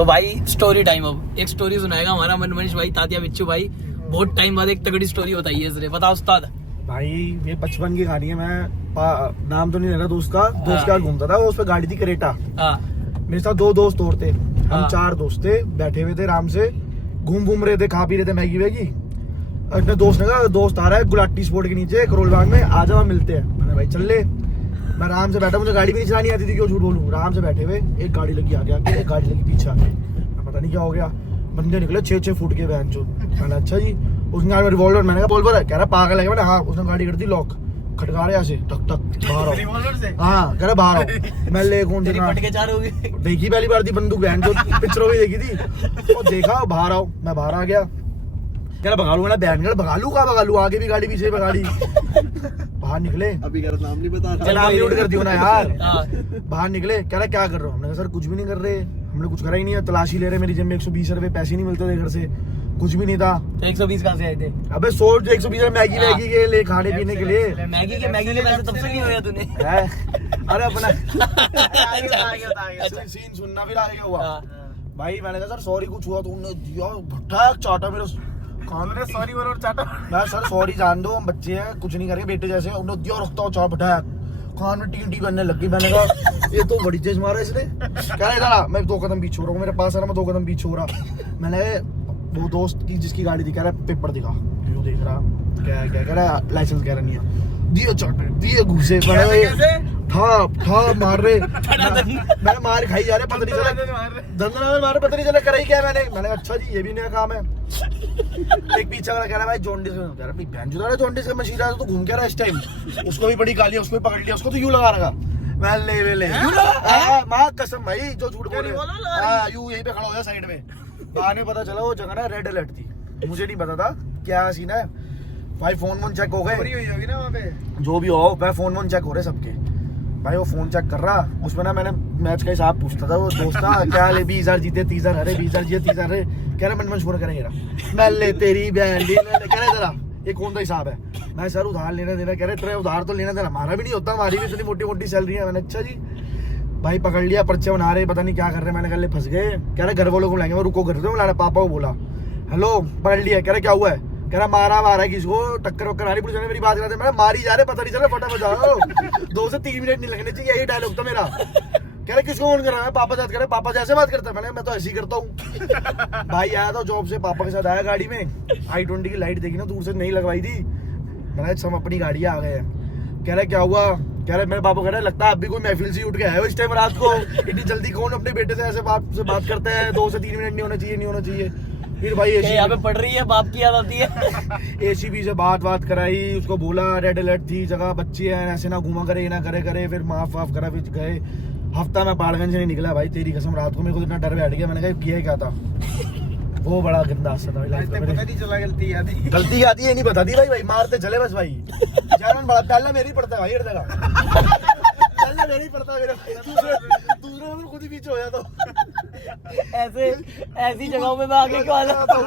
तो भाई story time, अब एक स्टोरी सुनाएगा हमारा मनमनीष भाई, तात्या बिच्छू भाई। बहुत टाइम बाद एक तगड़ी स्टोरी बताइए इसने, बताओ उस्ताद। भाई ये बचपन की कहानी है। मैं नाम तो नहीं ले रहा दोस्त का, दोस्त के साथ घूमता था, वो उस पर गाड़ी थी क्रेटा। मेरे साथ 2 दोस्त और थे, हम 4 दोस्त थे, बैठे हुए थे आराम से, घूम रहे थे, खा पी रहे थे मैगी वैगी। अपने दोस्त ने कहा दोस्त आ रहा है गुलाटी स्पोर्ट के नीचे करोल बाग में, आ जाओ मिलते हैं। मैंने भाई चल ले। मैं आराम से बैठा, मुझे गाड़ी भी नहीं चलानी आती थी, क्यों झूठ बोलूं। आराम से बैठे हुए, एक गाड़ी लगी आगे आके, एक गाड़ी लगी पीछे आके, पता नहीं क्या हो गया। बंदे निकले 6-6 फुट के बहन चो। मैंने अच्छा जी, उसने रिवॉल्वर, मैंने कहा रिवॉल्वर है, कह रहा पागल है। मैंने हाँ, उसने गाड़ी कर दी लॉक, खटका रहे ऐसे टक टक, बाहर आओ रिवॉल्वर से। हाँ कह रहा बाहर आओ। मैं ले कौन देखी पहली बार थी बंदूक, बहन चो पिक्चरों में देखी थी। और देखा बाहर आओ, मैं बाहर आ गया। कह रहा भगा लूंगा, बहन कर भगा लू, भगा लू, आगे भी गाड़ी पीछे भी गाड़ी। बाहर निकले, अभी कह रहा नाम नहीं बता रहा, नाम म्यूट कर दियो ना यार। बाहर निकले, कह रहा क्या कर रहे हो। हमने कहा सर कुछ भी नहीं कर रहे, हमने कुछ करा ही नहीं है, तलाशी ले रहे। मेरी जेब में 120 रुपए पैसे नहीं मिलते थे घर से, कुछ भी नहीं था। तो 120 कहाँ से आए थे? अबे 120 मैगी वैगी के लिए, खाने पीने के लिए। मैगी के पैसे तब से नहीं हुए तूने? अरे अपना सीन सुनना फिर आगे हुआ भाई। मैंने कहा सर सॉरी कुछ हुआ तो उन्होंने दिया भट्टा चाटा मेरे कान में, सॉरी और चाटा। मैं सर सॉरी जान दो, हम बच्चे हैं, कुछ नहीं करेंगे बेटे जैसे। उन्होंने दिया रखता हो चाट भट्टा कान में टी बनने लगी। मैंने कहा ये तो बड़ी तेज मारा इसने। कह रहा इधर आ, मैं 2 कदम पीछे हो रहा हूँ, मेरे पास आ रहा, मैं 2 कदम पीछे हो रहा। मैंने वो दोस्त की जिसकी गाड़ी थी, कह रहा पेपर दिखा, क्यों देख रहा, क्या क्या कह रहा लाइसेंस कह रहा नहीं है। दिए चाटे दिए घुसे, मार रहे। मैंने मार खाई जा रहे, पता नहीं चला धंधना में मारे, पता नहीं चला कराई क्या मैंने अच्छा जी ये भी नया काम है। एक पीछे वाला कह रहा भाई जॉन्डिस में, जॉन्डिस का मशीन तो घूम के रहा इस टाइम। उसको भी बड़ी गाली, उसको भी पकड़ लिया, उसको तो यूं लगा रखा। मैं ले माँ कसम भाई जो झूठ बोल रहे, यूं यहीं पे खड़ा हो गया साइड में। बाद में पता चला वो जगह ना रेड अलर्ट थी, मुझे नहीं पता था क्या सीन है भाई। फोन चेक हो गए ना वहाँ पे, जो भी हो भाई फोन चेक हो रहे सबके। भाई वो फोन चेक कर रहा, उसमें ना मैंने मैच का हिसाब पूछता था। वो दोस्त था क्या ले 20,000 जीते 30,000 हरे, 20,000 जीते 30,000 हरे। कह रहा मन छोड़ करेंगे मैं ले तेरी बहन कह रहे जरा ये कौन सा हिसाब है। मैं सर उधार लेना देना, कह रहे तेरे उधार तो लेना देना हमारा भी नहीं होता, हमारी भी इतनी मोटी मोटी सैलरी है। मैंने अच्छा जी भाई पकड़ लिया, पर्चे बना रहे, पता नहीं क्या कर रहे। मैंने कहा फंस गए। कह रहे घर वालों को बुलाएंगे, रुको घर से पापा को बोला। हेलो पकड़ लिया, कह रहे क्या हुआ है, कह रहा मारा किसको, टक्कर वक्कर आ रही पुलिस ने, मेरी बात कराते। मैं मारी जा रहे, पता नहीं चला, फटाफट जाओ। 2 से 3 मिनट नहीं लगने चाहिए, यही डायलॉग था मेरा। कह रहे किसको फोन कर रहा है, पापा साथ कर रहे, पापा जैसे बात करता है। मैंने मैं तो ऐसे ही करता हूँ। भाई आया था जॉब से, पापा के साथ आया गाड़ी में, i20 की लाइट देखी ना दूर से, नहीं लगवाई थी। मैंने हम अपनी गाड़ी आ गए। कह रहे क्या हुआ, कह रहे मेरे पापा कह रहे लगता है अभी कोई महफिल से उठ के आया हो इस टाइम रात को, इतनी जल्दी कौन अपने बेटे से ऐसे बात करते हैं। 2 से 3 मिनट नहीं होना चाहिए। फिर भाई एसी यहाँ पे पड़ रही है, बाप की याद आती है। एसीबी से बात कराई, उसको बोला रेड अलर्ट थी जगह, बच्चे हैं ऐसे ना घुमा करे, ना करे। फिर माफ करा, फिर गए। हफ्ता मैं पाड़गंज से नहीं निकला भाई, तेरी कसम। रात को मेरे को इतना डर बैठ गया, मैंने कहा किया क्या था। वो बड़ा गंदा हादसा था लाइफ में। पता नहीं चला गलती आती है नहीं बताती भाई मारते चले बस भाई। जानन बड़ा पहला मेरी पड़ता है भाई हर जगह, पहला मेरी पड़ता है, दूसरे में खुद ही पीछे हो जाता ऐसी जगहों पे मैं आगे क्यों आ जाता हूँ।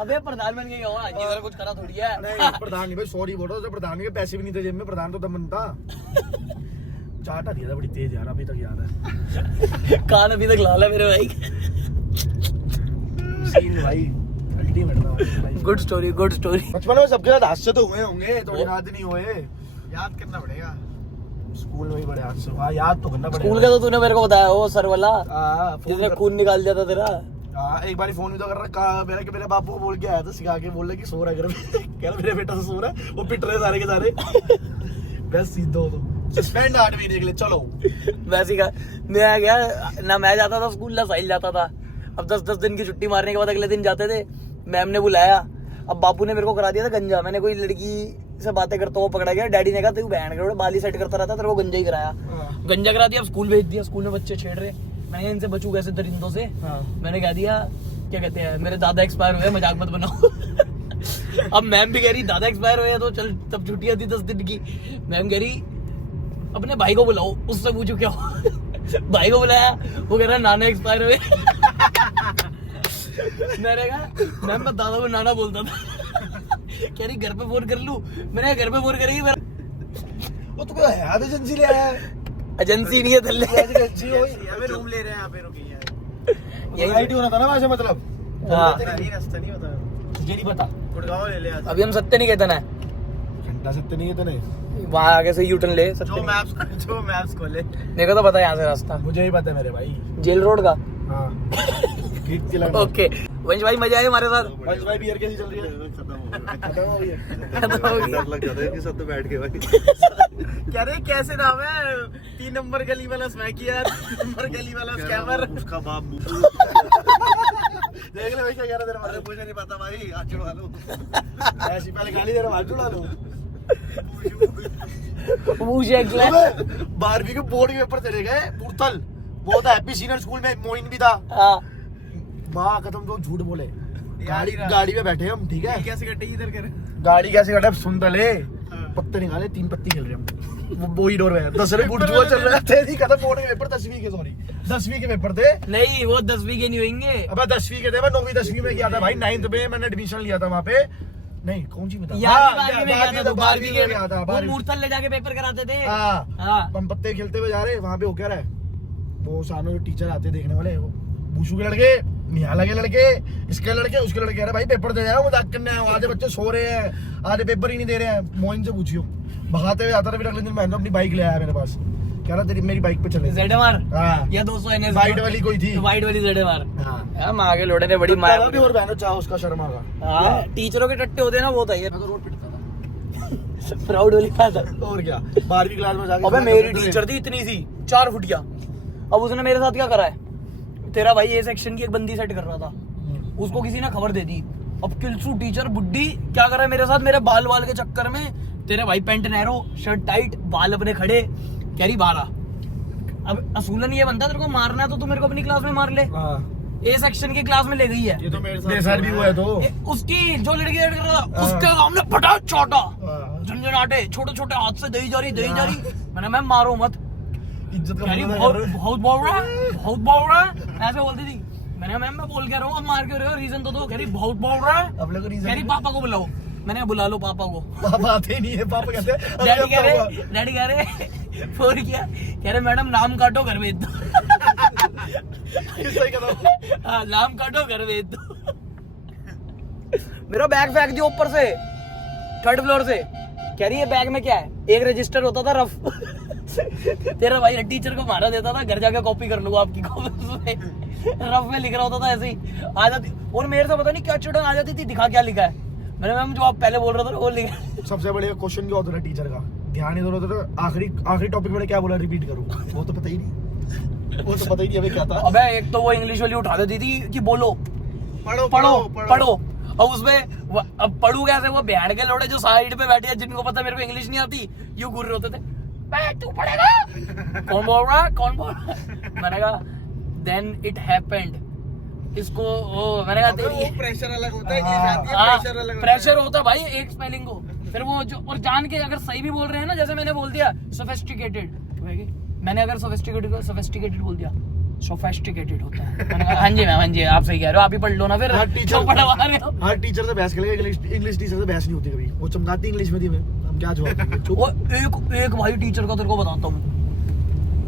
अबे प्रधान बन गई हो आज, इधर कुछ करा थोड़ी है। नहीं प्रधान नहीं भाई, सॉरी बोल रहा हूँ, प्रधान के पैसे भी नहीं थे जेब में, प्रधान तो दमन था। चाटा दिया था बड़ी तेज यार, अभी तक याद है। कान अभी तक लाल है मेरे भाई। सीन भाई अल्टीमेट था भाई। Good story. बचपन में सबके साथ हादसे तो हुए होंगे, तो याद नहीं हुए, याद करना पड़ेगा। स्कूल में ही बड़े हादसे हुआ, याद तो करना पड़ेगा। स्कूल का तो तूने मेरे को बताया, वो सर वाला जिसने खून निकाल दिया था तेरा। एक बार फोन भी तो कर रहा, मेरे बापू को बोल के आया था, सिखा के बोल रहे कि सो रहा है घर में। कह रहा मेरे बेटा से सो रहा है, वो पिट रहे सारे के सारे। बस सीधा हो तो सस्पेंड 8 महीने के लिए चलो। वैसे ही मैं गया ना, मैं जाता था स्कूल ना साहिल जाता था। अब 10-10 दिन की छुट्टी मारने के बाद अगले दिन जाते थे, मैम ने बुलाया। अब बापू ने मेरे को करा दिया था गंजा। मैंने कोई लड़की से बातें करता हुआ पकड़ा गया। डैडी ने कहा तू बहन कर बाली सेट करता रहता, तेरे को गंजा ही कराया। गंजा करा दिया, अब स्कूल भेज दिया। स्कूल में बच्चे छेड़ रहे, मैंने इनसे बचू कैसे दरिंदों से। मैंने कह दिया क्या कहते हैं मेरे दादा एक्सपायर हुए, मजाक मत बनाओ। अब मैम भी कह रही दादा एक्सपायर हुए तो चल, तब छुट्टियां थी 10 दिन की। मैम कह रही अपने भाई को बुलाओ, उससे पूछो क्या हो। भाई को बुलाया, वो कह रहा नाना एक्सपायर हुए। मैंने कहा मैम मैं दादा को नाना बोलता था। कह रही घर पे फोन कर लूं। मैंने घर पे फोन करेगी वो तो एजेंसी ले आया है। एजेंसी नहीं है, थल्ले एजेंसी हो, रूम ले रहे हैं यहाँ पे, रुकी है। यही राइट ही होना था ना वैसे मतलब। हाँ। रास्ता नहीं होता तुझे नहीं पता। गुड़गांव ले ले आज। अभी हम सत्य नहीं कहते ना, घंटा सत्य नहीं कहते नहीं। वहाँ आगे से यू टर्न ले जो मैप्स खोले देखो तो पता है यहाँ से रास्ता, मुझे ही पता है मेरे भाई। जेल रोड का। हाँ ठीक लगा। ओके वंश भाई मजा आया हमारे साथ। वंश भाई बियर कैसी चल रही है? खत्म हो गई है। डर लग जाता है कि सब तो बैठ के भाई। कह रहे कैसे नाम है 3 नंबर गली वाला स्मैकियर, 3 नंबर गली वाला स्कैमर। उसका बाप देख ले भाई क्या कह रहा तेरा अरे मुझे नहीं पता भाई, हाथ छुड़वा लो। ऐसी पहले गाली दे रहा हाथ जुड़ा लो। बारहवीं के बोर्ड के पेपर चले गए पुरतल, वो था हैप्पी सीनियर स्कूल में, मोइन भी था। माँ खत्म तो झूठ बोले। गाड़ी में बैठे हम, ठीक है कैसे कटे इधर कर गाड़ी कैसे कटा सुन तो ले। पत्ते निकाले 3 पत्ती खेल रहे हम वो ही डोर में 10वीं फुट जुआ चल रहा है। खत्म बोर्ड के पेपर 10वीं के, सॉरी 10वीं के पेपर थे। नहीं वो 10वीं के नहीं होंगे। अब 10वीं के थे, मैं 9वीं 10वीं में गया था भाई। 9th में मैंने एडमिशन लिया था वहाँ पे। नहीं कौन सी बता, 12वीं में गया था। वो मूर्थल ले जाके पेपर कराते थे। हाँ हम पत्ते खेलते हुए जा रहे, वहाँ पे हो क्या रहा है, वो सामने जो टीचर आते देखने वाले, वो बूशू के लड़के, निहाला के लड़के, इसके लड़के, उसके लड़के, अरे भाई पेपर दे जाओ, मजाक करने आए, आधे बच्चे सो रहे हैं, आधे पेपर ही नहीं दे रहे हैं। मोइन से पूछियो, भगाते हुए आता था। फिर अगले दिन मैं अपनी बाइक ले आया मेरे पास, कह रहा तेरी मेरी बाइक पे चले। ZMR हाँ या 200 NS वाइट वाली कोई थी, वाइट वाली ZMR। हाँ हम आगे लोड़े ने बड़ी मार भी और बहनों चाह उसका शर्मा का। हाँ टीचरों के टट्टे होते हैं ना, वो था ये। मैं तो रोड पिटता था। प्राउड वाली बात है। और क्या 12वीं क्लास में जाके अबे मेरी टीचर थी इतनी सी 4 फुटिया। अब उसने मेरे साथ क्या करा है, तेरा भाई ए सेक्शन की एक बंदी सेट कर रहा था, उसको किसी ने खबर दे दी। अब किलसू टीचर बुड्ढी क्या कर रहा है मेरे साथ, मेरे बाल वाल के चक्कर में, तेरे भाई पैंट नैरो, शर्ट टाइट, बाल अपने खड़े, कह रही 12। अब असूलन ये बनता तेरे को मारना है तो तू मेरे को अपनी क्लास में मार ले। ए सेक्शन की क्लास में ले गई है। ये तो मेरे साथ भी हुआ है। तो उसकी जो लड़की सेट कर रहा था उसके सामने फटा छोटा झंझनाटे, छोटे छोटे हाथ से दही जा रही। मैंने मैम मारो मत, इज्जत का बहुत बोल रहा है, बहुत बोल रहा है, ऐसे बोलती थी। मैंने मैम मैं बोल क्या रहा हूँ, अब मार क्यों रहे हो, रीजन तो दो। कह रही बहुत बोल रहा है, अब लोग रीजन कह रही पापा को बुलाओ। मैंने बुला लो पापा को। पापा आते ही नहीं है, पापा कहते हैं डैडी कह रहे फोन किया, कह रहे मैडम नाम काटो घर भेज दो। हाँ नाम काटो घर भेज दो। मेरा बैग फेंक दिया ऊपर से 3rd फ्लोर से। कह रही है बैग में क्या है, एक रजिस्टर होता था रफ। तेरा भाई टीचर को मारा देता था, घर जाके कॉपी कर लूंगा आपकी कॉपी में। रफ में लिख रहा होता था ऐसे ही आ जाती, और मेरे से पता नहीं क्या चिड़न आ जाती थी, दिखा क्या लिखा है। मैंने मैम जो आप पहले बोल रहे थे वो लिखा। सबसे बड़े क्वेश्चन क्या होता था टीचर का, ध्यान नहीं दे रहा था। आखिरी टॉपिक मैंने क्या बोला रिपीट करूँ, वो तो पता ही नहीं। वो तो पता ही नहीं अबे क्या था। अबे एक तो वो इंग्लिश वाली उठा देती थी कि बोलो पढ़ो। और उसमें अब पढ़ू कैसे, वो बिहार के लोड़े जो साइड पे बैठे हैं जिनको पता मेरे को इंग्लिश नहीं आती, यूं घूर रहे होते थे, तू पढ़ेगा, कौन बोल रहा है। मैंने कहा देन इट हैपेंड, इसको मैंने कहा तेरी प्रेशर अलग होता है, प्रेशर होता है भाई एक स्पेलिंग को। फिर वो जो और जान के अगर सही भी बोल रहे हैं ना, जैसे मैंने बोल दिया सोफिस्टिकेटेड, मैंने अगर सोफिस्टिकेटेड बोल दिया, सोफिस्टिकेटेड होता है। मैंने कहा हाँ जी मैम, हाँ जी आप सही कह रहे हो, आप ही पढ़ लो ना। फिर टीचर पढ़वा रहे हो, हर टीचर से बहस करेगा, इंग्लिश टीचर से बहस नहीं होती कभी, वो चमकाती इंग्लिश में थी। मैं हम क्या जवाब देंगे। वो एक भाई टीचर का तेरे को बताता हूँ,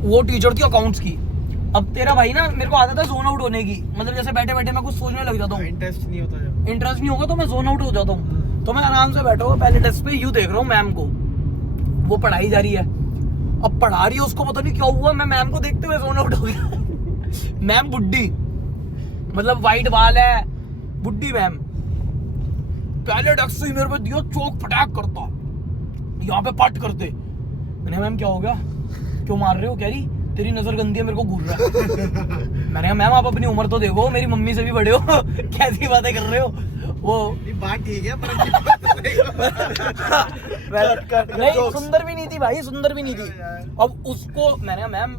वो टीचर थी अकाउंट्स की। अब तेरा भाई ना, मेरे को आदत है जोन आउट होने की, मतलब जैसे बैठे बैठे मैं कुछ सोचने लग जाता हूँ, इंटरेस्ट नहीं होगा तो मैं जोन आउट हो जाता हूँ। तो मैं आराम से बैठा हुआ पहले डेस्क पे यूं देख रहा हूँ मैम को, वो पढ़ाई जा रही है। अब पढ़ा रही है, उसको पता नहीं क्या हुआ, मैं मैम को देखते हुए जोन आउट हो गया। मैम बुड्ढी, मतलब वाइट बाल है, बुड्ढी मैम। पहले डेस्क से मेरे पे दिया चौक फटाक करता, यहाँ पे पट करते। मैंने मैम क्या हो गया, क्यों मार रहे हो। कह रही तेरी नजर गंदी है, मेरे को घूर रहा है। मैंने कहा मैम आप अपनी उम्र तो देखो, मेरी मम्मी से भी बड़े हो, कैसी बातें कर रहे हो। वो बात ठीक है पर नहीं, सुंदर भी नहीं थी भाई, सुंदर भी नहीं थी। अब उसको मैंने कहा मैम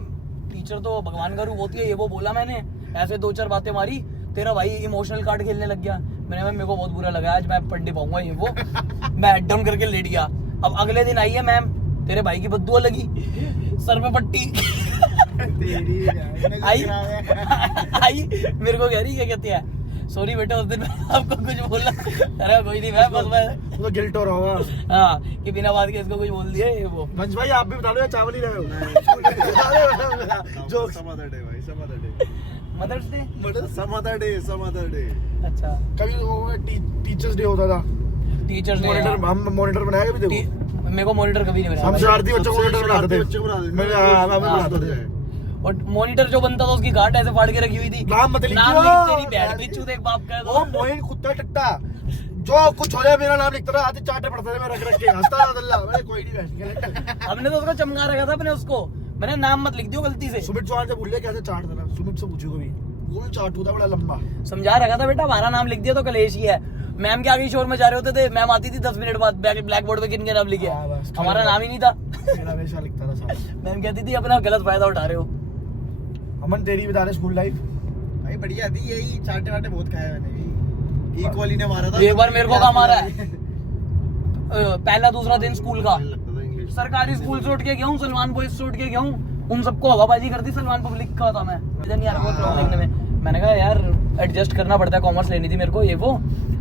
टीचर तो भगवान का रूप होती है, ये वो बोला मैंने, ऐसे 2-4 बातें मारी। तेरा भाई इमोशनल कार्ड खेलने लग गया। मैंने कहा मेरे को बहुत बुरा लगा, आज मैं पढ़ नहीं पाऊंगा ये वो। मैं हेड डाउन करके लेट गया। अब अगले दिन आई है मैम, तेरे भाई की बद्दुआ लगी, सर पे पट्टी। आई मेरे को कह रही क्या कहती है, सॉरी बेटा उस दिन मैं आपको कुछ बोला। अरे कोई नहीं मैम, बस मैं तो गिल्ट हो रहा होगा। हाँ कि बिना बात के इसको कुछ बोल दिया ये वो। मंच भाई आप भी बता दो या चावल ही रहे हो। Mothers day some other day अच्छा कभी वो टीचर्स डे होता था, टीचर्स मॉनिटर, डे हम मॉनिटर बनाया कभी देखो, मेरे को मॉनिटर कभी नहीं हम बनाया शरारती बच्चों को मॉनिटर बनाते थे, बच्चों को बनाते थे। मैं हमें बनाते थे। और मॉनिटर जो बनता था उसकी गांठ ऐसे फाड़ के रखी हुई थी, नाम मत लिखियो। नाम लिख तेरी बैठ भी चूत एक बाप का है वो तो। मोइन कुत्ता टट्टा जो कुछ हो जाए मेरा नाम लिखता था, आते चाटे पड़ता था, मैं रख के हंसता था अल्लाह, मैं कोई नहीं बैठ गया। हमने तो उसको चमका रखा था अपने उसको, मैंने नाम मत लिख दियो गलती से, सुमित चौहान से भूल गया कैसे चाटता था, सुमित से पूछो कभी, वो चाटू था बड़ा लंबा। समझा रखा था बेटा हमारा नाम लिख दिया तो कलेश ही है। मैम के आगे शोर में जा रहे होते थे, मैम आती थी 10 मिनट बाद ब्लैक बोर्ड पे किनके नाम लिखे, हाँ, बस। हमारा नाम ही नहीं था। मेरा हमेशा लिखता था साहब। मैम कहती थी अपना गलत फायदा उठा रहे हो। अमन तेरी बता रहे स्कूल लाइफ। भाई बढ़िया थी, यही चाटे वाटे बहुत खाए मैंने भी। इक्वली ने मारा था एक बार मेरे को क्या मारा है, पहला दूसरा दिन स्कूल का, लगता था इंग्लिश सरकारी स्कूल से उठ के गया हूँ, सलमान बॉयज से उठ के गया हूँ, उन सबको हवाबाजी करती, सलमान पब्लिक का था मैं इधर यार बहुत प्रॉब्लम देखने में। मैंने कहा यार एडजस्ट करना पड़ता है, कॉमर्स लेनी थी मेरे को ये वो।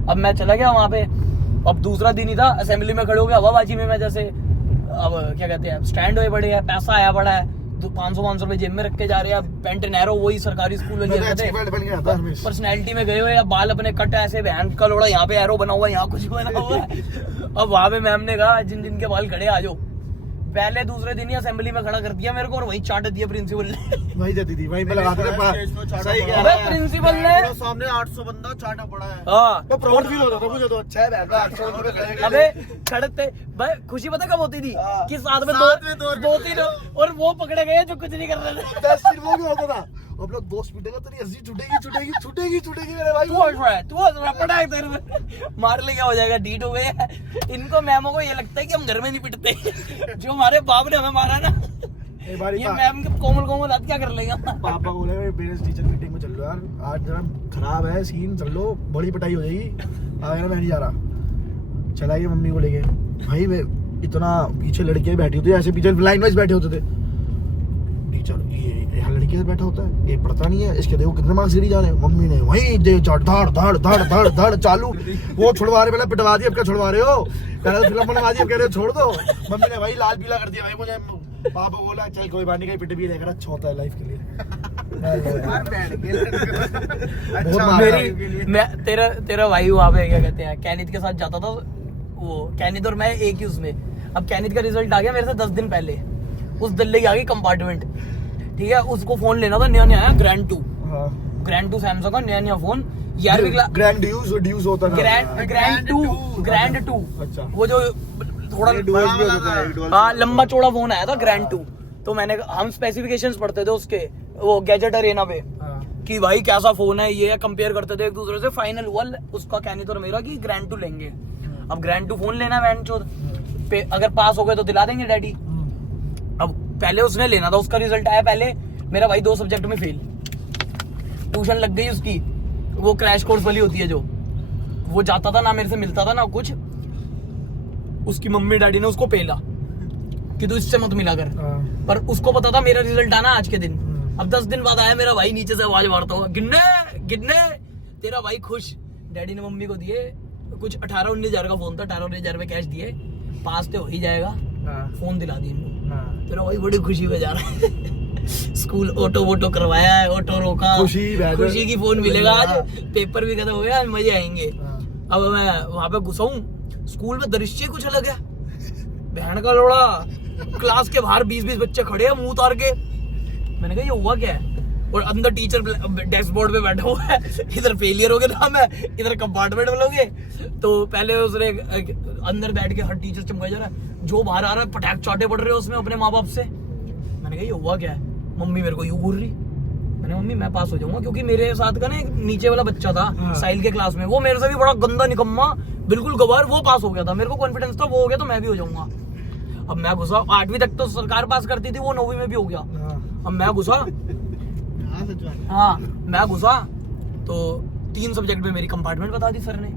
अब मैं चला गया वहाँ पे, अब दूसरा दिन ही था, असेंबली में खड़े हो गया हवाबाजी में, मैं जैसे अब क्या कहते हैं स्टैंड हुए पड़े हैं, पैसा आया पड़ा है, 500 रुपए जेब में रख के जा रहे हैं, पेंट नैरो वही सरकारी स्कूल वाली हरकतें, पर्सनैलिटी में गए हुए, अब बाल अपने कट ऐसे बहन का लोड़ा, यहाँ पे एरो बना हुआ है, यहाँ कुछ बना हुआ है। अब वहाँ पे मैम ने कहा जिन जिन के बाल खड़े आ जाओ, पहले दूसरे दिन ही असेंबली में खड़ा कर दिया मेरे को, और वही चाट दिया प्रिंसिपल ने। वही देती थी, वहीं पे लगाते थे सही कह अबे रहा है। प्रिंसिपल ने सामने 800 बंदा चाटा पड़ा है। हाँ तो प्राउड फील होता था मुझे तो, अच्छा है बैठा 800 रुपए खड़े खड़े। अबे खड़ते भाई, खुशी पता कब होती थी हाँ। कि साथ में साथ में दो तीन और वो पकड़े गए जो कुछ नहीं कर रहे थे। दस दिन वो भी होता था, अब लोग दोस्त पीटेगा तेरी हंसी छूटेगी मेरे भाई। तू हंस रहा है, पटाख तेरे में मार ले, क्या हो जाएगा, डीट हो गए। इनको मैमों को ये लगता है कि हम घर में नहीं पिटते, जो हमारे बाप ने हमें मारा ना, एक बार ये मैम के कोमल हाथ क्या कर लेगा। पापा बोले पेरेंट्स टीचर मीटिंग में चल लो यार, आज जरा खराब है सीन, चल लो बड़ी पिटाई हो जाएगी। आगे मैं नहीं जा रहा, चला गया मम्मी को लेके। भाई मैं इतना पीछे लड़कियां बैठी होती है, ऐसे पीछे लाइन वाइज बैठे होते थे। टीचर ये यहाँ लड़के से बैठा होता है, ये पढ़ता नहीं है, इसके देखो कितने मार्क्स गिरी जा रहे हैं। मम्मी ने वही दे धाड़ धाड़ धाड़ धाड़ धाड़ चालू, वो छुड़वा रहे, पहले पिटवा दिया, अब क्या छुड़वा रहे हो, पहले तो फिल्म बनवा दी, अब कह रहे हो छोड़ दो। मम्मी ने वही लाल पीला कर दिया भाई मुझे। पापा बोला चल कोई बात नहीं, कहीं पिट भी देगा, अच्छा होता है लाइफ के लिए। तेरा भाई वहाँ पे क्या कहते हैं कैनित के साथ जाता था, वो कैनित और मैं एक ही उसमें। अब कैनित का रिजल्ट आ गया मेरे से 10 दिन पहले, उस दल्ले की आ गई कंपार्टमेंट, ठीक है। उसको फोन लेना था, नया नया आया ग्रैंड 2 सैमसंग का नया फोन, 11वीं क्लास, ग्रैंड ड्यूस होता था, ग्रैंड टू अच्छा। वो जो थोड़ा हाँ लंबा चौड़ा फोन आया था ग्रैंड 2। तो मैंने हम स्पेसिफिकेशंस पढ़ते थे उसके, वो गैजेट अरेना पे कि भाई कैसा फोन है ये, कंपेयर करते थे एक दूसरे से। फाइनल हुआ उसका कैनित और मेरा कि ग्रैंड 2 लेंगे। अब ग्रैंड 2 फोन लेना है वैन चोद पे, अगर पास हो गए तो दिला देंगे डैडी। अब पहले उसने लेना था, उसका रिजल्ट आया पहले, मेरा भाई 2 सब्जेक्ट में फेल, ट्यूशन लग गई उसकी, वो क्रैश कोर्स वाली होती है जो, वो जाता था ना, मेरे से मिलता था ना कुछ। उसकी मम्मी डैडी ने उसको पेला कि तू इससे मत मिला कर, पर उसको पता था मेरा रिजल्ट आना आज के दिन। अब 10 दिन बाद आया मेरा भाई नीचे से आवाज मारता हुआ, गिन्ने गिन्ने, तेरा भाई खुश। डैडी ने मम्मी को दिए कुछ 18-19 हजार का फोन था, 18-19 हजार में कैश दिए, पास तो हो ही जाएगा, फोन दिला दी इनको। तेरा भाई बड़ी खुशी में जा रहा है। स्कूल ऑटो वोटो करवाया है, ऑटो रोका, खुशी की फोन मिलेगा आज, पेपर भी खत्म हो गया, मजे आएंगे। अब मैं वहां पे घुसा हूँ, स्कूल में दृश्य कुछ अलग है, बहन का लोड़ा, क्लास के बाहर 20-20 बच्चे खड़े हैं मुंह उतार के। मैंने कहा ये हुआ क्या है, और अंदर टीचर डेस्क बोर्ड पे बैठा हुआ है, इधर फेलियर हो गया था मैं, इधर कंपार्टमेंट में लोगे। तो पहले उसने अंदर बैठ के हर टीचर चमकाया जा रहा है, जो बाहर आ रहा है पटाख चाटे पड़ रहे हो उसमें अपने माँ बाप से। मैंने कहा ये हुआ क्या है, मम्मी मेरे को यूं घूर रही। मैंने मम्मी मैं पास हो जाऊंगा, क्योंकि मेरे साथ का ना एक नीचे वाला बच्चा था साहिल के क्लास में, वो मेरे से भी बड़ा गंदा निकम्मा, बिल्कुल गवार, वो पास हो गया था, मेरे को कॉन्फिडेंस था वो हो गया तो मैं भी हो जाऊंगा। अब मैं घुसा, 8वीं तक तो सरकार पास करती थी, वो 9वीं में भी हो गया। अब मैं घुसा, हाँ मैं घुसा तो 3 सब्जेक्ट में मेरी कंपार्टमेंट बता दी सर ने।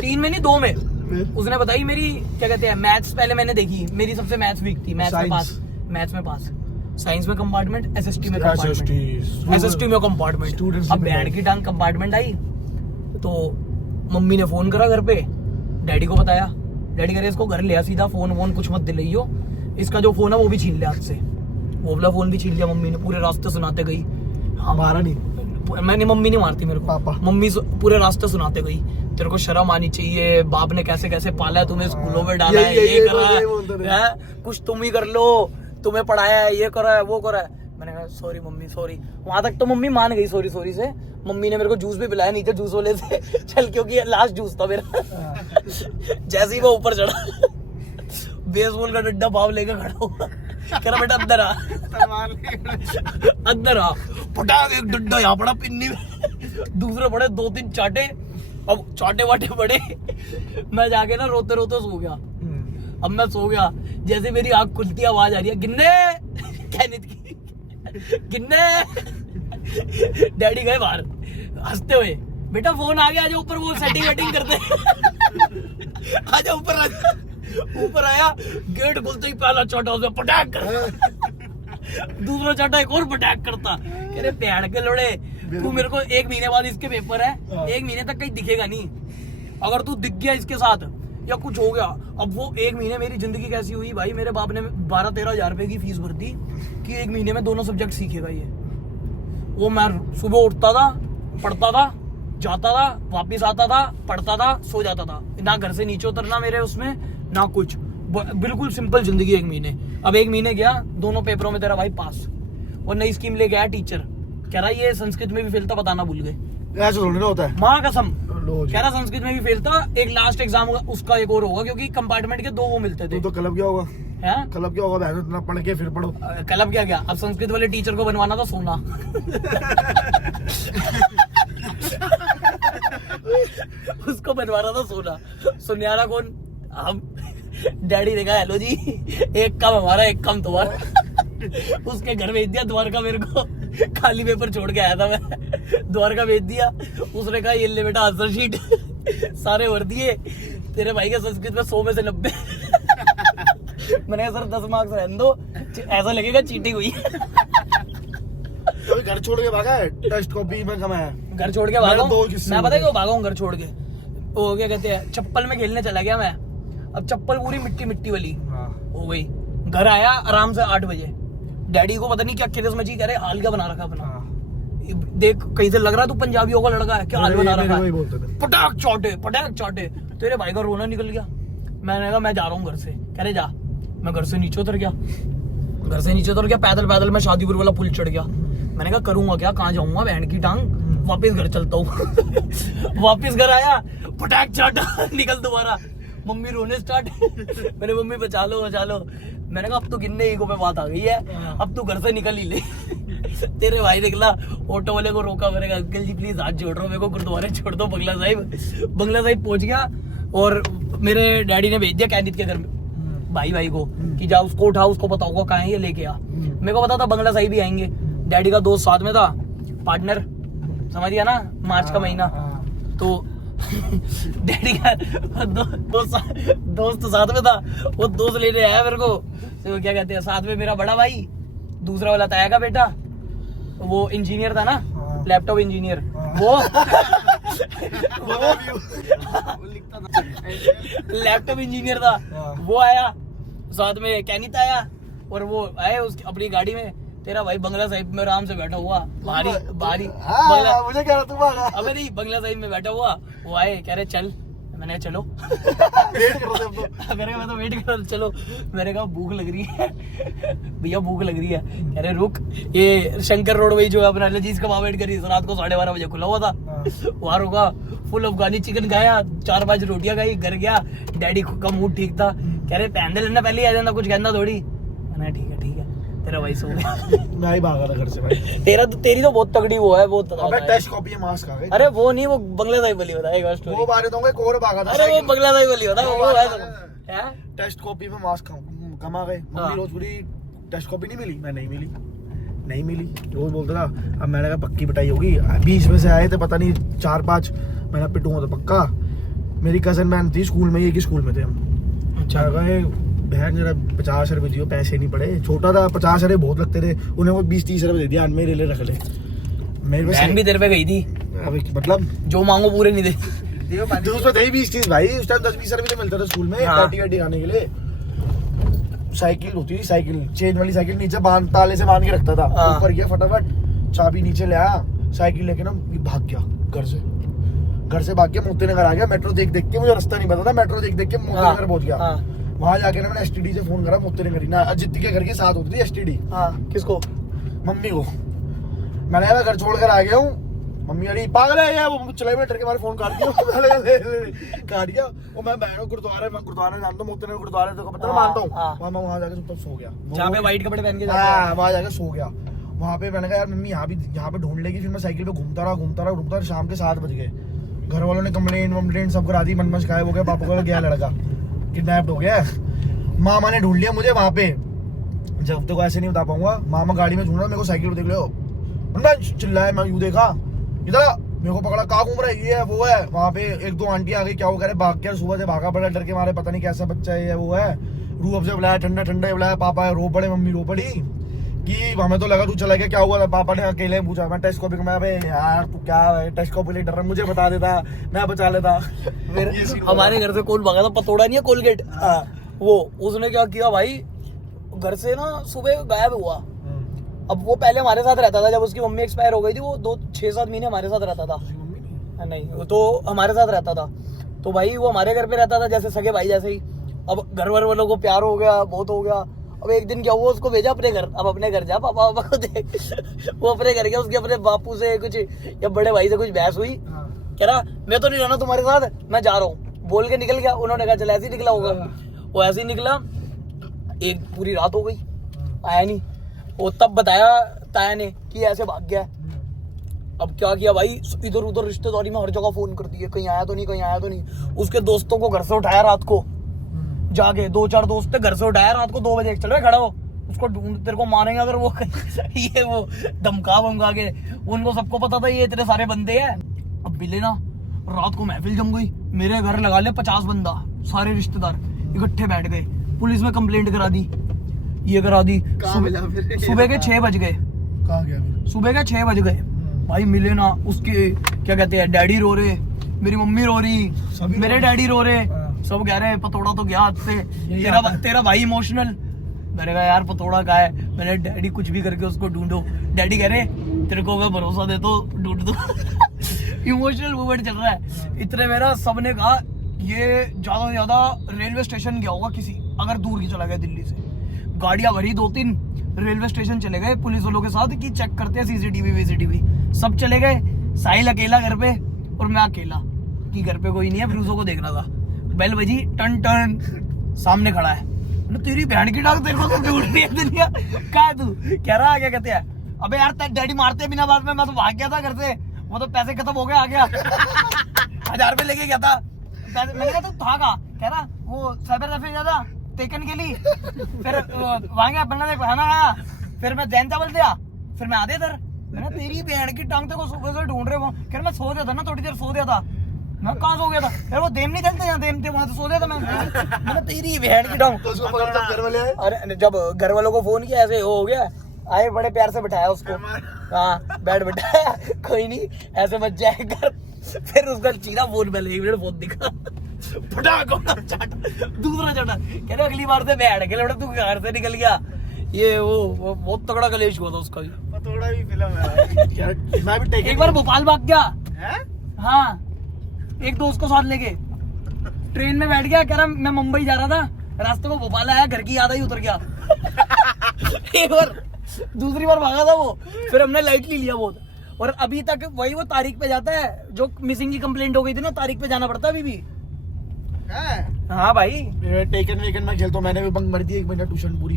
3 में नहीं 2 में उसने बताई मेरी, क्या कहते हैं, मैथ्स पहले मैंने देखी, मेरी सबसे मैथ्स वीक थी, मैथ्स में पास, साइंस में कंपार्टमेंट, एसएसटी में कंपार्टमेंट। अब बैंड की टांग कंपार्टमेंट आई तो मम्मी ने फोन करा घर पे, डैडी को बताया, डैडी कह रहे इसको घर ले आ सीधा, फोन वोन कुछ मत दिलाइयो, इसका जो फोन है वो भी छीन लिया हाथ से, वो वाला फोन भी छीन लिया मम्मी ने, पूरे रास्ते सुनाते गई हाँ। मारा नहीं? मैंने मम्मी नहीं मारती मेरे को, पापा? मम्मी पूरे रास्ते सुनाते गई तेरे को शर्म आनी चाहिए, बाप ने कैसे कैसे पाला है, तुम्हें स्कूलों में डाला है, ये करा है, कुछ तुम ही कर लो, तुम्हें पढ़ाया है, ये करा है, वो करा है। मैंने कहा सॉरी मम्मी सॉरी। वहां तक तो मम्मी मान गई सॉरी सॉरी से। मम्मी ने मेरे को जूस भी पिलाया नीचे जूस वाले से चल, क्योंकि लास्ट जूस था मेरा। जैसे ही वो ऊपर चढ़ा बेसबॉल का डंडा भाव लेकर खड़ा हुआ, कह रहा बेटा अंदर आ, अंदर आ, पटाख एक डंडा यहाँ पड़ा पिन्नी में, दूसरे पड़े 2-3 चाटे। अब चाटे वाटे पड़े, मैं जाके ना रोते रोते सो गया। अब मैं सो गया, जैसे मेरी आंख खुलती आवाज आ रही है गिन्ने, कैनित की गिन्ने। डैडी गए बाहर हंसते हुए, बेटा फोन आ गया, आजा ऊपर, वो सेटिंग वेटिंग करते आजा ऊपर, आजा ऊपर। आया, गेट खुलते ही पहला चाटा उसमें पटाख कर, दूसरा चाटा एक और पटाख करता। कह रहे पैड़ के लोड़े, तू मेरे को 1 महीने बाद इसके पेपर है, 1 महीने तक कहीं दिखेगा नहीं, अगर तू दिख गया इसके साथ या कुछ हो गया। अब वो 1 महीने मेरी जिंदगी कैसी हुई भाई, मेरे बाप ने 12-13 हजार रुपए की फीस भर दी कि 1 महीने में दोनों सब्जेक्ट सीखेगा ये। वो मैं सुबह उठता था, पढ़ता था, जाता था, वापिस आता था, पढ़ता था, सो जाता था, ना घर से नीचे उतरना मेरे उसमें, ना कुछ, बिल्कुल सिंपल जिंदगी 1 महीने। अब 1 महीने गया, दोनों पेपरों में तेरा भाई पास। और नई स्कीम ले गया टीचर, कह रहा ये संस्कृत में भी फेल था, बताना भूल गए। ऐसा थोड़ी ना होता है, माँ कसम, लो जी। कह रहा संस्कृत में भी फेल था, एक लास्ट एग्जाम उसका एक और होगा, क्योंकि कंपार्टमेंट के 2 वो मिलते थे। तू तो क्लब क्या होगा, हैं? क्लब क्या होगा, बहन इतना पढ़ के फिर पढ़ो। क्लब क्या गया, अब संस्कृत वाले टीचर को बनवाना था सोना। उसको बनवाना था सोना, सुनियारा कौन, हम। डैडी ने कहा हेलो जी, एक काम हमारा एक काम तुम्हारा। उसके घर भेज दिया द्वारका, मेरे को खाली पेपर छोड़ के आया था मैं, द्वारका भेज दिया। उसने कहा ये ले बेटा आंसर शीट, सारे भर दिए, तेरे भाई के संस्कृत में 100 में से 90। मैंने कहा सर 10 मार्क्स रहने दो, ऐसा लगेगा चीटिंग हुई। अभी घर छोड़ के भागा है, टेस्ट कॉपी में कमाया, घर छोड़ के भागा हूं। मैं पता है क्यों भागा हूं घर छोड़ के, वो क्या कहते हैं, चप्पल में खेलने चला गया मैं। अब चप्पल पूरी मिट्टी मिट्टी वाली हो गई। घर आया आराम से 8 बजे, डैडी को पता नहीं क्या खेत में जी कह रहे हाल क्या बना रखा अपना, देख कहीं से लग रहा तू पंजाबियों का लड़का है, क्या हाल बना रखा है, पटाख चाटे। तेरे भाई का रोना निकल गया। मैंने कहा मैं जा रहा हूँ घर से, कह रहे जा। मैं घर से नीचे उतर गया, पैदल पैदल मैं शादीपुर वाला पुल चढ़ गया। मैंने कहा करूंगा क्या, कहाँ जाऊंगा, बहन की टांग, वापस घर चलता हूँ। वापस घर आया, पटाख चाटा, निकल दोबारा। मम्मी रोने स्टार्ट। मेरे मम्मी बचा लो। मैंने कहा अब तो गिनने ईगो पे बात आ गई है, अब तू घर से निकल ही ले। तेरे भाई निकला, ऑटो वाले को रोका, मैंने कहा अंकल जी प्लीज हाथ जोड़ रहा हूँ, मेरे को गुरुद्वारे छोड़ दो बंगला साहिब पहुंच गया। और मेरे डैडी ने भेज दिया कैनित के घर में भाई को कि जा उसको उठा, उसको पता होगा कहाँ है, ये लेके आ। मेरे को पता था बंगला साहिब ही आएंगे, डैडी का दोस्त साथ में था, पार्टनर, समझ गया ना, मार्च का महीना। तो डैडी का दोस्त साथ में था, वो दोस्त लेने आया मेरे को, तो क्या कहते हैं, साथ में मेरा बड़ा भाई, दूसरा वाला ताया का बेटा, वो इंजीनियर था ना, लैपटॉप इंजीनियर, वो लैपटॉप इंजीनियर था, वो आया साथ में, कैनित आया, और वो आए उसकी अपनी गाड़ी में। तेरा भाई बंगला साहिब में आराम से बैठा हुआ, बारी मुझे कह रहा तू भागा। अबे नहीं, बंगला साहिब में बैठा हुआ, वो आए कह रहे चल, मैंने चलो। वेट कर रहे थे, अगर मैं तो वेट कर, चलो। मैंने कहा भूख लग रही है भैया, भूख लग रही है। कह रहे रुक, ये शंकर रोड वही जो है अपना लजीज कबाब वेट करी, रात को 12:30 बजे खुला हुआ था, वहां रुका, फुल अफगानी चिकन खाया, 4-5 रोटियां खाई, घर गया। डैडी का मूड ठीक था, कह रहे पैंडल लेना पहले ही आ जाना, कुछ कहना थोड़ी। मैंने ठीक है तेरा भाई सो गया। मैं ही भागा था घर से भाई। तेरी तो बहुत तगड़ी वो है, बहुत अबे टेस्ट कॉपी है, मास्क आ गए। अरे वो नहीं, वो बंगला साहिब वाली बता एक स्टोरी। वो बारे दूंगा, एक और भागा था। अरे वो बंगला साहिब वाली बता, वो है टेस्ट कॉपी में मास्क कमा गए। मम्मी रोज पूरी टेस्ट कॉपी नहीं मिली, मैं नहीं मिली, रोज बोलता था। अब मैंने कहा पक्की पिटाई होगी, 20 में से आए थे पता नहीं 4-5, मैंने पिटूंगा तो पक्का। मेरी कजन बहन थी स्कूल में, एक ही स्कूल में थे हम। अच्छा गए, बहन जरा 50 रुपए दियो, पैसे नहीं पड़े, छोटा था, 50 रुपए बहुत लगते थे, उन्हें वो 20-30 रुपए दे दिया, मेरे लिए रख ले। मेरे बहन भी तेरे पे गई थी, मतलब जो मांगो पूरे नहीं दे। दूसरे थे 20-30 भाई, उस टाइम 10-20 रुपए मिलता था स्कूल में, पार्टी खाने के लिए। साइकिल होती थी, साइकिल चेन वाली साइकिल, नीचे ताले से बांध के रखता था, ऊपर गया फटाफट चाबी नीचे ले आया, साइकिल लेके ना भाग गया घर से भाग गया, मोती नगर आ गया। मेट्रो देख के, मुझे रास्ता नहीं पता था, मेट्रो देख के मोती नगर पहुंच गया। वहां जाके ना मैंने एसटीडी से फोन करा, मोती नगर ना अजित के घर के साथ होती थी एसटीडी। किसको? मम्मी को। मैंने कहा घर छोड़ कर आ गया हूँ। मम्मी अरे पागल है यार, वो चले मैं डर के मारे फोन काट दिया। काट दिया। वो मैं बहनों गुरुद्वारे जानता हूँ, मोती नगर गुरुद्वारे तो पता नहीं, मानता हूँ। मैं वहां जाके चुपचाप सो गया, जहाँ पे व्हाइट कपड़े पहन के वहां जाके सो गया। वहां पे मैंने कहा यार मम्मी यहाँ पे ढूंढ लेगी। फिर मैं साइकिल पे घूमता रहा। शाम के 7 बज गए। घर वालों ने कंप्लेंट सब करा दी। मनमच गायब हो गया, पापा को गया लड़का किडनैप हो गया। मामा ने ढूंढ लिया मुझे वहां पे। जब तक ऐसे नहीं बता पाऊंगा। मामा गाड़ी में ढूंढ रहा, मेरे को साइकिल पे देख लो, चिल्लाया। मैं यूं देखा, इधर मेरे को पकड़ा, कहाँ घूम रहा है, ये है वो है। वहां पे 1-2 आंटी आ गई, क्या वो कह रहे भाग गया, सुबह से भागा पड़ा डर के मारे, पता नहीं कैसा बच्चा है ये वो है। रूह अफ़ज़ा बुलाया, ठंडा बुलाया। पापा रो पड़े, मम्मी रो पड़ी कि हमें तो लगा तू चला गया, क्या हुआ था। पापा ने अकेले पूछा। मैं टेस्कोपिक में, अबे यार तू क्या है टेस्कोपिक डर, मुझे बता देता, मैं बचा लेता। हमारे घर से कौन भागा था, पतोड़ा नहीं है कोलगेट, वो उसने क्या किया भाई, घर से ना सुबह गायब हुआ। अब वो पहले हमारे साथ रहता था, जब उसकी मम्मी एक्सपायर हो गई थी, वो 6-7 महीने हमारे साथ रहता था। नहीं तो हमारे साथ रहता था। तो भाई वो हमारे घर पे रहता था, जैसे सगे भाई जैसे ही। अब घर वालों को प्यार हो गया, बहुत हो गया। अब एक दिन क्या हुआ, उसको भेजा अपने घर। अब अपने घर जा, पापा को देख। वो अपने घर गया, उसके अपने बापू से कुछ या बड़े भाई से कुछ बहस हुई। कह रहा मैं तो नहीं रहना तुम्हारे साथ, मैं जा रहा हूँ, बोल के निकल गया। उन्होंने कहा चल ऐसे ही निकला होगा। वो ऐसे ही निकला, एक पूरी रात हो गई, आया नहीं। वो तब बताया ताया ने कि ऐसे भाग गया। अब क्या किया भाई, इधर उधर रिश्तेदारी में हर जगह फोन कर दिए, कहीं आया तो नहीं। उसके दोस्तों को घर से उठाया रात को, जाके 2-4 दोस्त थे, घर से उठाया रात को 2 बजे, चल रहे खड़ा हो, उसको ढूंढ, तेरे को मारेंगे अगर वो ये वो धमका के। उनको सबको पता था ये इतने सारे बंदे हैं। अब मिले ना, रात को महफिल जम गई। मेरे घर लगा ले 50 बंदा, सारे रिश्तेदार इकट्ठे बैठ गए। पुलिस में कंप्लेंट करा दी, ये करा दी। सुबह के 6 बज गए। कहाँ गया? सुबह के 6 बज गए भाई। मिले ना, उसके क्या कहते हैं, डैडी रो रहे, मेरी मम्मी रो रही, मेरे डैडी रो रहे, सब कह रहे हैं पतोड़ा तो गया हाथ से, तेरा भाई इमोशनल। मैंने कहा यार पतोड़ा का है, मैंने डैडी कुछ भी करके उसको ढूंढो। डैडी कह रहे तेरे को अगर भरोसा दे तो ढूंढ दो। इमोशनल मूवमेंट चल रहा है। इतने मेरा सबने कहा ये ज्यादा से ज्यादा रेलवे स्टेशन गया होगा किसी, अगर दूर की चला गया दिल्ली से। गाड़ियां भरी 2-3, रेलवे स्टेशन चले गए पुलिस वालों के साथ कि चेक करते हैं सीसीटीवी। सब चले गए, साहिल अकेला घर पे और मैं अकेला कि घर पे कोई नहीं है, फिरोजों को देखना था। बेल बजी, टन सामने खड़ा है। तेरी बहन की डाक, तेरे को तो ढूंढ रही है दुनिया, कहा तू? कह रहा क्या कहते हैं, अबे यार डैडी मारते बिना बात में, मैं तो भाग गया था घर से, वो तो पैसे खत्म हो गए, आ गया। 1000 रुपए लेके गया था। मैंने कहा तू था कहा? कह रहा वो साइबर कैफे गया था टेकन के लिए, फिर वहां गया, बंगला खाना खाया, फिर मैं जैन चावल दिया, फिर मैं आधे इधर। मैंने तेरी बहन की टांग को सुबह से ढूंढ रहे हो। कह मैं सो गया था ना, थोड़ी देर सो गया था। मैं कहाँ सो गया था? यार वो देम नहीं चलते, यहाँ देम थे, वहां से सो गया था मैंने तेरी बहन की टांग। घर वाले आए? अरे जब घर वालों को फोन किया, ऐसे हो गया, आए बड़े प्यार से बिठाया उसको। हाँ बैठ बिठाया, कोई नहीं ऐसे बच जाएगा। फिर उसका चीरा फोन में ले, फोन दिखा, दूसरा चटा। कह रहे अगली बार से बैठ के लौटा, तू घर से निकल गया। ये वो बहुत तगड़ा कलेश हुआ था उसका भी। पतोड़ा भी फिल्म है। मैं भी एक बार भोपाल भाग गया। हाँ, एक दोस्त को साथ लेके ट्रेन में बैठ गया, कह रहा मैं मुंबई जा रहा था, रास्ते में भोपाल आया, घर की याद आई, उतर गया। एक बार, दूसरी बार भागा था वो, फिर हमने लाइटली लिया बहुत। और अभी तक वही वो तारीख पे जाता है, जो मिसिंग की कंप्लेंट हो गई थी ना, तारीख पे जाना पड़ता है अभी भी। हाँ भाई, टेकन वेकन में खेलता हूँ, मैंने भी बंक मारी थी 1 महीना ट्यूशन पूरी।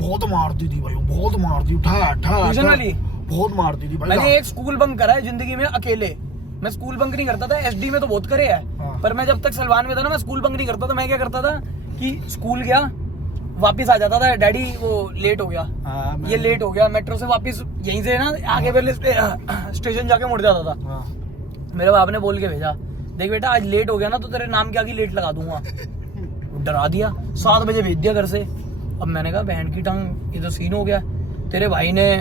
बहुत मारती थी भाई, बहुत मारती, ट्यूशन वाली बहुत मारती थी भाई। मैंने एक स्कूल बंक करा है जिंदगी में अकेले। मैं स्कूल बंक नहीं करता था, एसडी में तो बहुत करे है, पर मैं जब तक सलमान में था ना, मैं स्कूल बंक नहीं करता था। मैं क्या करता था कि स्कूल गया, वापिस आ जाता था, डैडी वो लेट हो गया, ये लेट हो गया, मेट्रो से वापिस यहीं से ना आगे वाले स्टेशन जाके मुड़ जाता था। मेरे बाप ने बोल के भेजा, देख बेटा आज लेट हो गया ना तो तेरे नाम के आगे लेट लगा दूंगा। डरा दिया, 7 बजे भेज दिया घर से। अब मैंने कहा बहन की टांग, ये तो सीन हो गया। तेरे भाई ने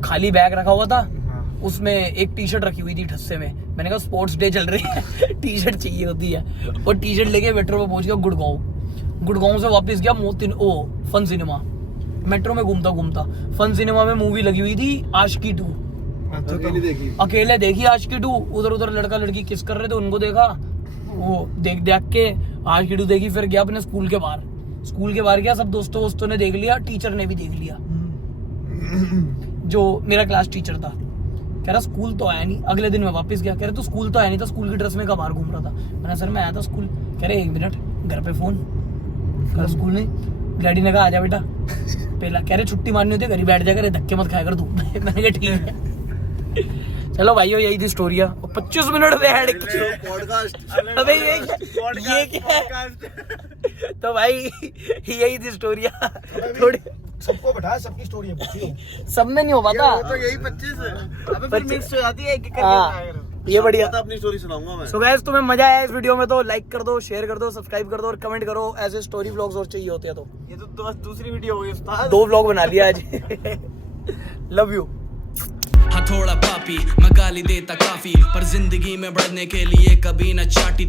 खाली बैग रखा हुआ था, उसमें एक टी शर्ट रखी हुई थी ठस्से में। मैंने कहा स्पोर्ट्स डे चल रही है, टी शर्ट चाहिए होती है। और टी शर्ट लेके मेट्रो पे पहुंच गया गुड़गांव से वापस गया फन सिनेमा। मेट्रो में घूमता फन सिनेमा में मूवी लगी हुई थी आशिकी 2, अकेली देखी अकेले देखी आशिकी 2, उधर लड़का लड़की किस कर रहे थे उनको देखा, वो देख के आशिकी 2 देखी। फिर गया अपने स्कूल के बाहर गया, सब दोस्तों ने देख लिया, टीचर ने भी देख लिया, जो मेरा क्लास टीचर था। कह रहा स्कूल तो आया नहीं। अगले दिन मैं वापस गया, कह रहे तू स्कूल तो आया नहीं था, स्कूल की ड्रेस में कब बाहर घूम रहा था। मैंने सर मैं आया था स्कूल। कह रहे 1 मिनट, घर पे फोन, कह स्कूल नहीं। डैडी ने कहा आजा बेटा पहला। कह रहे छुट्टी मारनी होती है, घर ही बैठ जा कर, धक्के मत खाया कर तू। मैंने कहा ठीक है। चलो भाइयों यही थी स्टोरी। 25 minute podcast. अबे ये क्या है? तो भाई यही थी स्टोरी थोड़ी, सबको बैठा, सबकी स्टोरी है पूछियो। सब में नहीं हो पाता। वो तो यही 25 है। अबे फिर मिक्स हो जाती है, एक हाँ, ये बढ़िया। अपनी स्टोरी सुनाऊंगा मैं। सो गाइस तुम्हें मजा आया इस वीडियो में तो लाइक कर दो, शेयर कर दो, सब्सक्राइब कर दो और कमेंट करो ऐसे स्टोरी व्लॉग्स और चाहिए होते हैं तो। ये तो बस दूसरी वीडियो हो गई उस्ताद। 2 व्लॉग बना लिया आज। Love you. हथौड़ा पापी मैं गाली देता काफी, पर जिंदगी में बढ़ने के लिए कभी न चाटी।